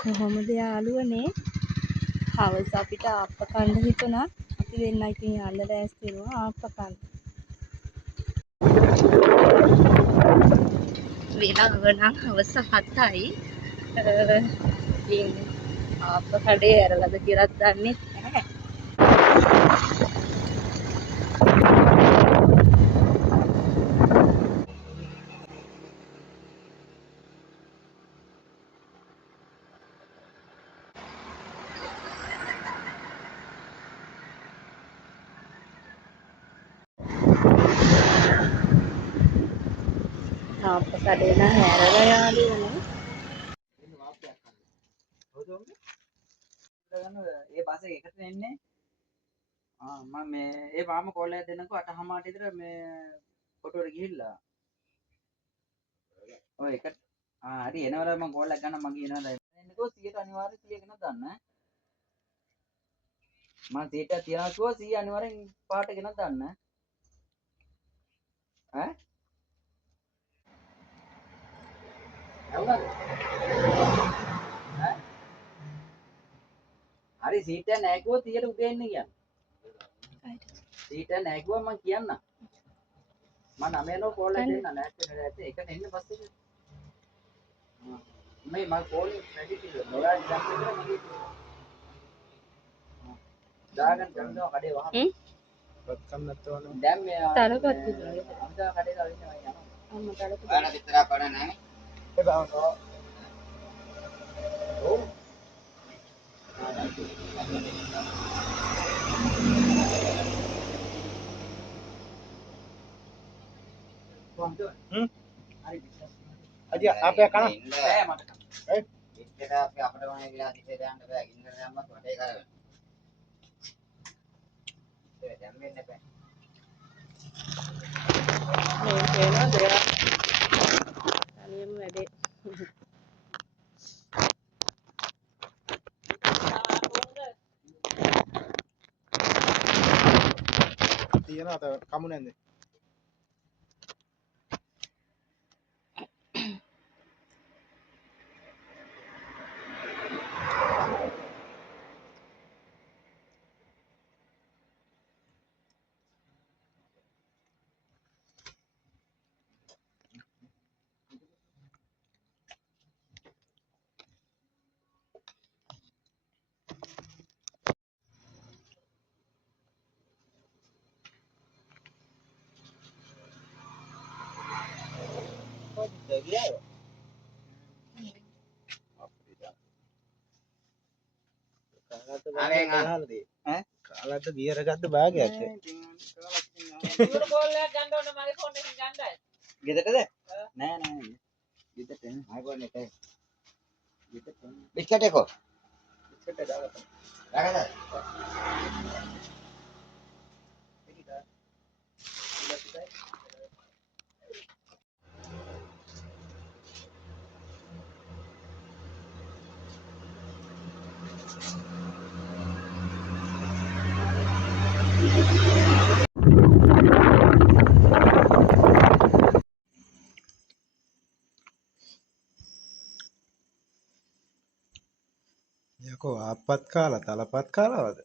කොහොමද යාළුවනේ? හවස අපිට ආප්ප කන්න හිතුණා. අපි දෙන්නා ඉතින් යන්න ලෑස්ති වෙනවා ආප්ප කන්න. වෙලාව නම් හවස 7යි. ඉතින් ආප්ප කඩේ ඇරලාද කියලාත් දන්නේ නැහැ. ආප්ප කඩේ නම් ඇරලා යාළුවනේ. ඒ බස් එක එකට එන්නේ. මම මේ ඒ මාම කෝල් එකක් දෙන්නකෝ 8:00 විතර මේ කොටුවට ගිහිල්ලා. ඔය එක හරි එනවල මම කෝල් එකක් ගන්න මගේ එනවා. එන්නකෝ 100ට අනිවාර්ය 100 කෙනක් දාන්න ඈ. මම 100ට තියනවා කිව්වා 100 අනිවාර්යෙන් පාට කෙනක් දාන්න ඈ. ඇහුණාද? ඈ හරි සීට් එක නැහැ කිව්වොත් 100ට උදේ එන්න කියන්න. සීට් එක නැහැ කිව්වම මම කියන්න. මම 9 යනවා කෝල් එකක් දෙන්න නැත්නම් එකට එන්න බස් එකේ. මේ මම කෝල් රෙඩි කියලා නොරා ඉඳන් ඉතල මගේ දාගන්න ගන්නවා කඩේ වහම. වත් කන්නත් ඕන. දැන් මේ තරපත් විතරයි. අම්දා කඩේ දාලා ඉන්නවා යනවා. අම්මා තරපත්. බලන්න විතර පණ නැහැ. ඒ බවනෝ. ඔව්. හරි බිස්නස්. අද අපේ කන බෑ මට කන. ඒ ඉස්සර අපි අපිට වනේ කියලා හිතේ දාන්න බෑ. ඉන්නර දැම්මත් වටේ කරවෙන. ඒක දැන් වෙන්න බෑ. මේ තේනවා දෙයක්. තනියම වැඩේ. තියනවා කමු නැන්ද. ගියාද? කාලට බියර ගත්ත භාගයක්. ඉවර කෝල් එකක් ගන්න ඕන මගේ ෆෝන් එකෙන් ගන්නයි. ගෙදරද? නෑ නෑ. ගෙදරට එන්න. මගේ ෆෝන් එකයි. ගෙදරට එන්න. බිස්කට් එකෝ. බිස්කට් එක දාලා. දාගන්නද? යකෝ ආප්පත් කාලා තලපත් කාලාවද?